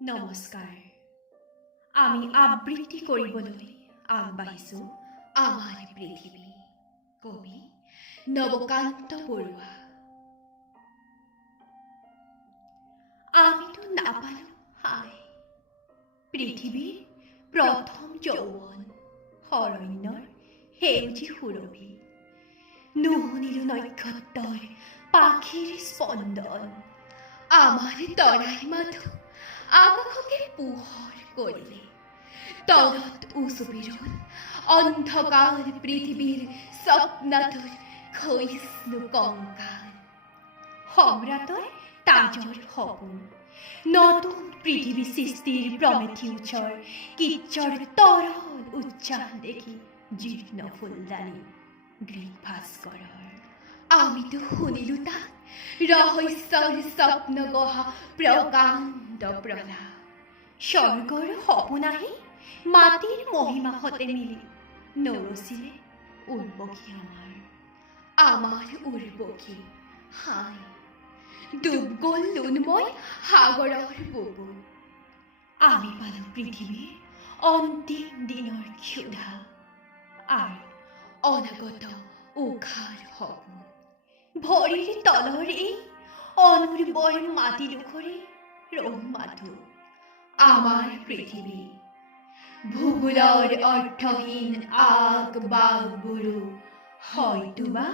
নমস্কাৰ। আমি আবৃত্তি কৰিবলৈ আগবাঢ়িছোঁ আমাৰ পৃথিৱী, কবি নবকান্ত বৰুৱা। আমিতো নাপালোঁ হাই পৃথিৱীৰ প্ৰথম যৌৱন, শৰণ্যৰ সেউজী সুৰভি, নুশুনিলো নক্ষত্ৰৰ পাখিৰ স্পন্দন, আমাৰ তৰাই মাথো আকাশকে পোহৰ কৰিলে, তলত উচুপি ৰ'ল অন্ধকাৰ পৃথিৱীৰ স্বপ্নাতুৰ ক্ষয়িষ্ণু কংকাল। সম্ৰাটৰ তাজৰ সপোন, নতুন পৃথিৱী সৃষ্টিৰ প্ৰমেথিউচৰ কিচ্ছৰ তৰল উচ্চাস দেখি জীৰ্ণ ফুলদানি গ্ৰীক ভাস্কৰৰ। আমিতো শুনিলো তাত ৰহস্যৰ স্বপ্ন গঢ়া প্ৰকাণ্ড প্ৰলাপ, স্বৰ্গৰ সপোন আহি মাটিৰ মহিমা সতে মিলি নৰচিলে উৰ্বশী আমাৰ উৰ্বশী হাই, ডুব গ'ল লোণময় সাগৰৰ বুকু। আমি পালো পৃথিৱীৰ অন্তিম দিনৰ ক্ষুধা আৰু অনাগত উশাৰ সপোন। ভৰিৰ তলৰ এই অনুৰ্বৰ মাটিডোখৰে ৰং মাথো আমাৰ পৃথিৱী, ভূগোলৰ অৰ্থহীন আগ বাগবোৰো হয়তোবা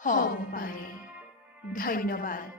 হ'ব পাৰে। ধন্যবাদ।